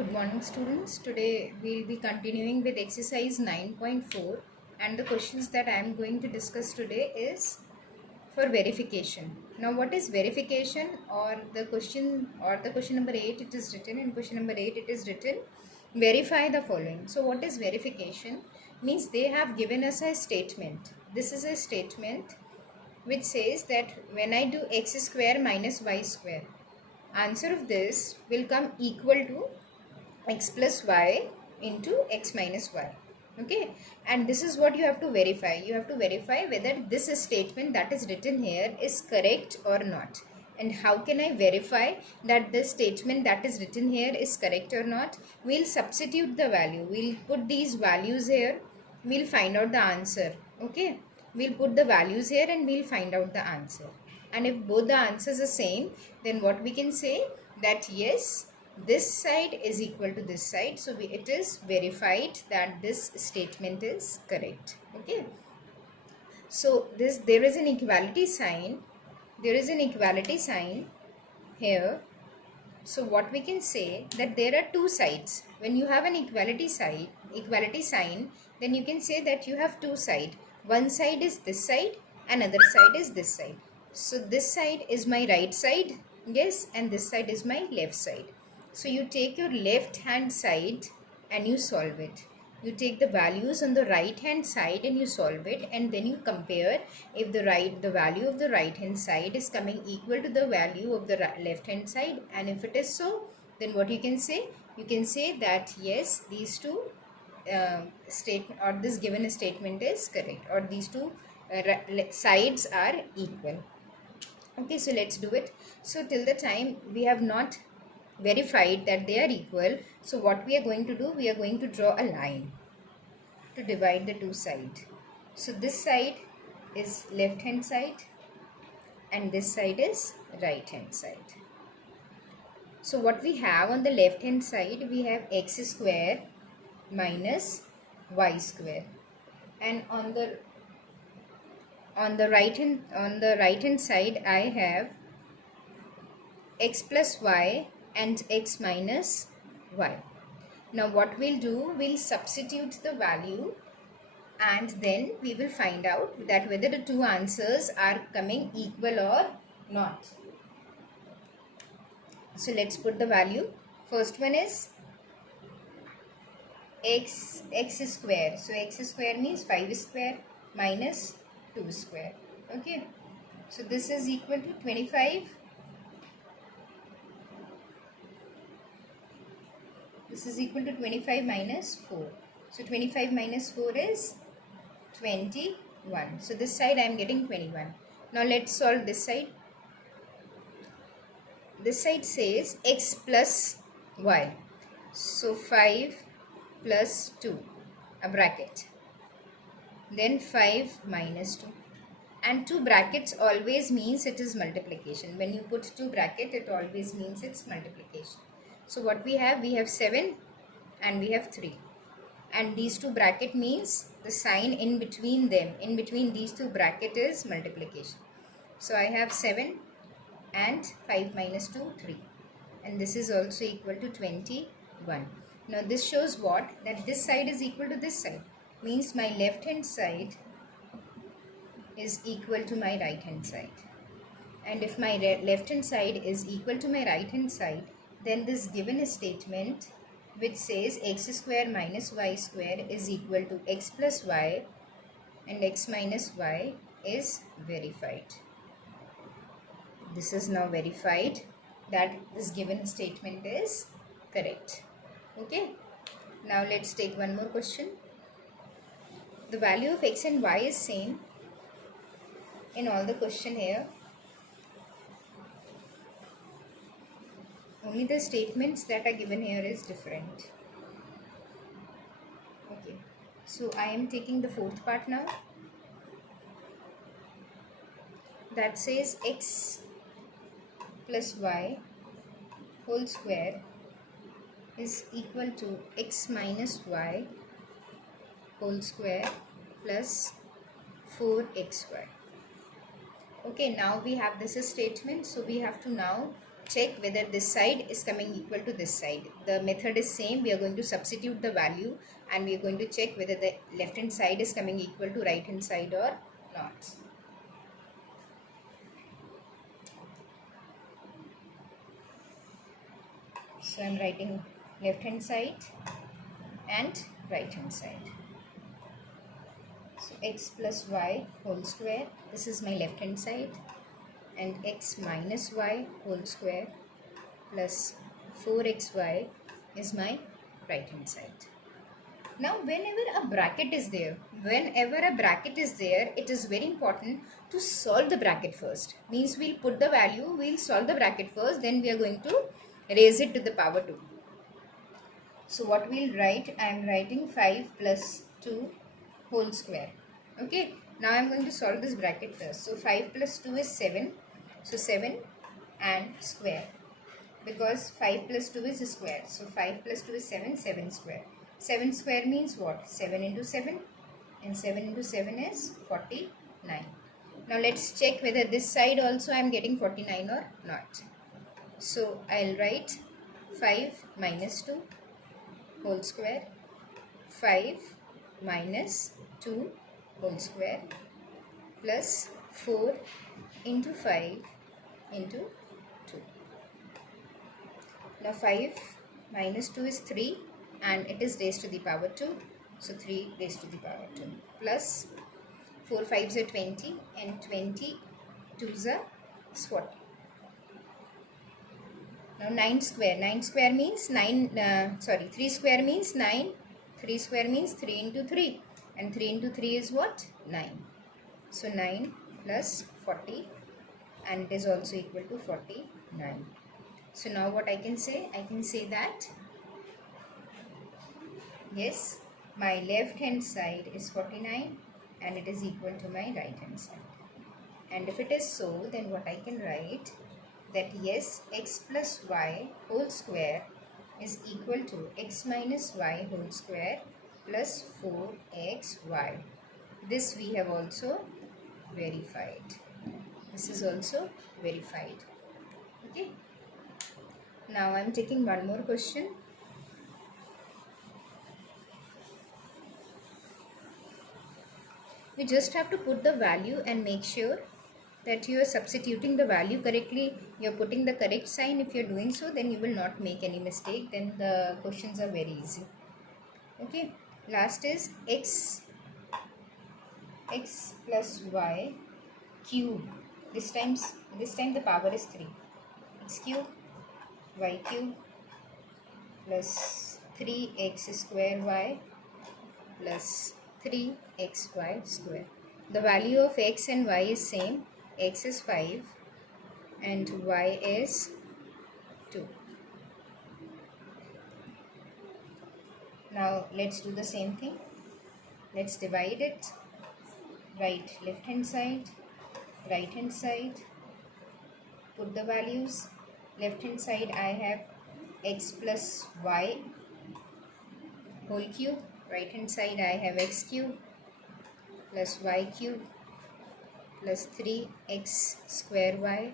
Good morning, students. Today we'll be continuing with exercise 9.4, and the questions that I am going to discuss today is for verification. Now, what is verification? Or the question number 8, it is written in question number 8, it is written verify the following. So, what is verification? Means they have given us a statement. This is a statement which says that when I do x square minus y square, answer of this will come equal to x plus y into x minus y. Okay, and this is what you have to verify. You have to verify whether this statement that is written here is correct or not. And how can I verify that the statement that is written here is correct or not? We'll substitute the value. We'll put these values here. We'll find out the answer. Okay, we'll put the values here and we'll find out the answer. And if both the answers are same, then what we can say that yes, this side is equal to this side, so it is verified that this statement is correct. Okay, so there is an equality sign here. So what we can say that there are two sides. When you have an equality sign, then you can say that you have two sides. One side is this side, another side is this side. So this side is my right side, yes, and this side is my left side. So you take your left hand side and you solve it. You take the values on the right hand side and you solve it, and then you compare if the value of the right hand side is coming equal to the value of the left hand side, and if it is so, then what you can say that yes, these two statement or this given statement is correct, or these two sides are equal. Okay, so let's do it. So till the time we have not verified that they are equal, so what we are going to do, we are going to draw a line to divide the two sides. So this side is left hand side and this side is right hand side. So what we have on the left hand side, we have x square minus y square, and on the right hand side I have x plus y and x minus y. Now what we'll do, we'll substitute the value and then we will find out that whether the two answers are coming equal or not. So let's put the value. First one is x square. So x square means 5 square minus 2 square. Okay, so this is equal to 25. This is equal to 25 minus 4. So 25 minus 4 is 21. So this side I am getting 21. Now let's solve this side. This side says x plus y. So 5 plus 2, a bracket. Then 5 minus 2. And 2 brackets always means it is multiplication. When you put 2 bracket, it always means it's multiplication. So what we have 7 and we have 3. And these 2 bracket means the sign in between them, in between these 2 bracket is multiplication. So I have 7 and 5 minus 2, 3. And this is also equal to 21. Now this shows what? That this side is equal to this side. Means my left hand side is equal to my right hand side. And if my left hand side is equal to my right hand side, then this given statement which says x square minus y square is equal to x plus y and x minus y is verified. This is now verified that this given statement is correct. Okay, now let's take one more question. The value of x and y is same in all the question here. Only the statements that are given here is different. Okay, so I am taking the fourth part now. That says x plus y whole square is equal to x minus y whole square plus 4xy. Okay, now we have this statement, so we have to now check whether this side is coming equal to this side. The method is same. We are going to substitute the value and we are going to check whether the left hand side is coming equal to right hand side or not. So I am writing left hand side and right hand side. So x plus y whole square, this is my left hand side, and x minus y whole square plus 4xy is my right hand side. Now whenever a bracket is there, it is very important to solve the bracket first. Means we'll put the value, we'll solve the bracket first, then we are going to raise it to the power 2. So what we'll write, I am writing 5 plus 2 whole square. Okay, now I am going to solve this bracket first. So 5 plus 2 is 7. So 7 and square. Because 5 plus 2 is a square. So 5 plus 2 is 7, 7 square. 7 square means what? 7 into 7. And 7 into 7 is 49. Now let's check whether this side also I am getting 49 or not. So I'll write 5 minus 2 whole square. 5 minus 2 whole square plus 4 into 5 into 2. Now 5 minus 2 is 3 and it is raised to the power 2. So 3 raised to the power 2 plus 4 5s are 20 and 20 2s are 40. Now 9 square means 3 square means 9. 3 square means 3 into 3 and 3 into 3 is what? 9. So 9 plus 40 and it is also equal to 49. So now what I can say? I can say that yes, my left hand side is 49 and it is equal to my right hand side. And if it is so, then what I can write? That yes, x plus y whole square is equal to x minus y whole square plus 4xy. This we have also verified. This is also verified. Okay. Now I am taking one more question. You just have to put the value and make sure that you are substituting the value correctly. You are putting the correct sign. If you are doing so, then you will not make any mistake. Then the questions are very easy. Okay. Last is x plus y cube. This time the power is 3. X cube y cube plus 3x square y plus 3xy square. The value of x and y is same. X is 5 and y is 2. Now let's do the same thing. Let's divide it. Write left hand side, right hand side. Put the values. Left hand side I have x plus y whole cube. Right hand side I have x cube plus y cube plus 3x square y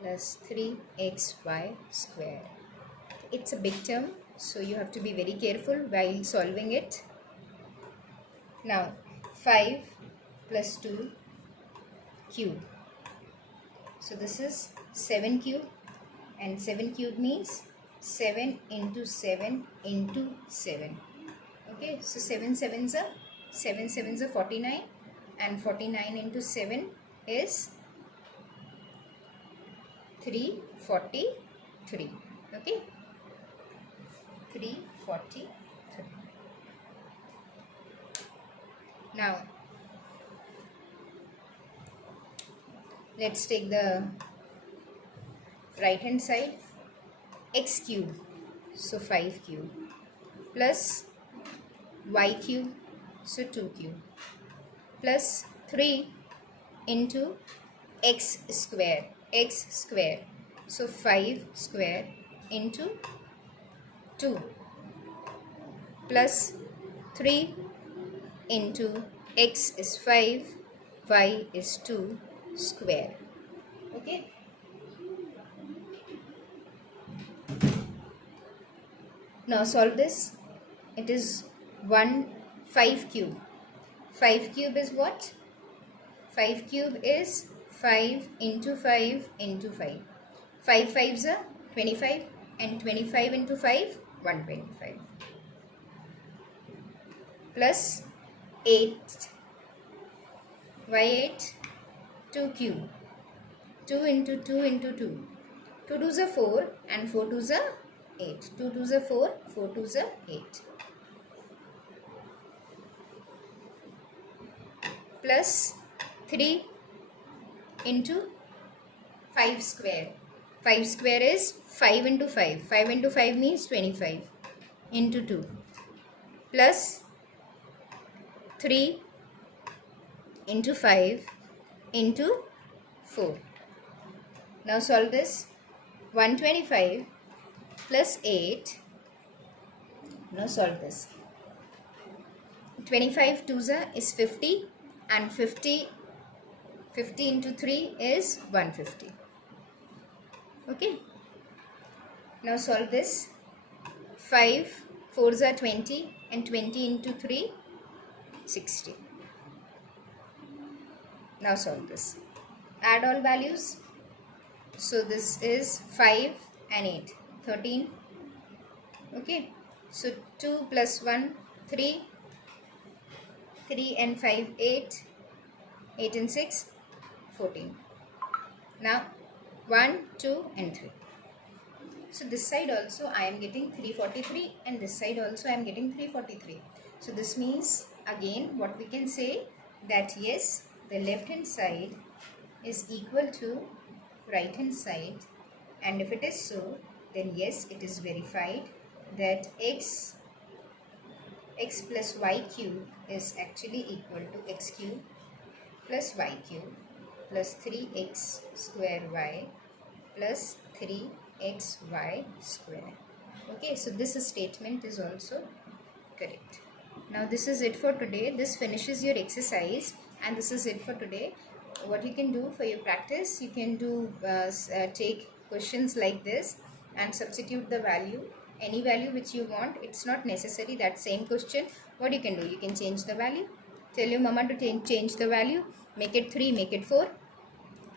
plus 3xy square. It's a big term, so you have to be very careful while solving it. Now 5 plus 2 cube. So this is 7 cube and 7 cube means 7 into 7 into 7. Okay, so 7 sevens are 49 and 49 into 7 is 343. Okay, 343. Now let's take the right hand side. X cube, so 5 cube plus y cube, so 2 cube plus 3 into x square, so 5 square into 2 plus 3 into x is 5, y is 2 square. Okay. Now solve this. It is 5 cube. 5 cube is what? 5 cube is 5 into 5 into 5. 5 5s are 25 and 25 into 5, 125. Plus 8. Why 8? 2 cube. 2 into 2 into 2. 2 2s are 4 and 4 2s are 8. 2 2s are 4, 4 2s are 8. Plus 3 into 5 square. 5 square is 5 into 5. 5 into 5 means 25 into 2. Plus 3 into 5 into 4. Now solve this. 125 plus 8. Now solve this. 25 2s is 50 and 50 into 3 is 150. Okay. Now solve this. 5 4s are 20 and 20 into 3, 60. Now solve this. Add all values. So this is 5 and 8, 13. Okay. So 2 plus 1, 3. 3 and 5, 8. 8 and 6, 14. Now 1, 2 and 3. So this side also I am getting 343 and this side also I am getting 343. So this means again what we can say that yes, the left hand side is equal to right hand side, and if it is so, then yes, it is verified that x plus y cube is actually equal to x cube plus y cube plus 3x square y plus 3xy square. Okay, so this statement is also correct. Now this is it for today. This finishes your exercise and this is it for today. What you can do for your practice, you can do take questions like this and substitute the value, any value which you want. It's not necessary that same question. What you can do, you can change the value. Tell your mama to change the value, make it 3, make it 4.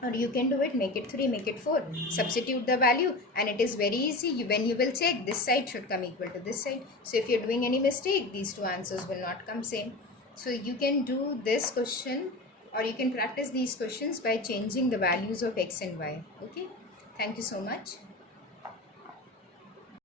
Or you can do it, make it 3, make it 4. Substitute the value and it is very easy. When you will check, this side should come equal to this side. So if you're doing any mistake, these two answers will not come same. So you can do this question or you can practice these questions by changing the values of x and y. Okay. Thank you so much.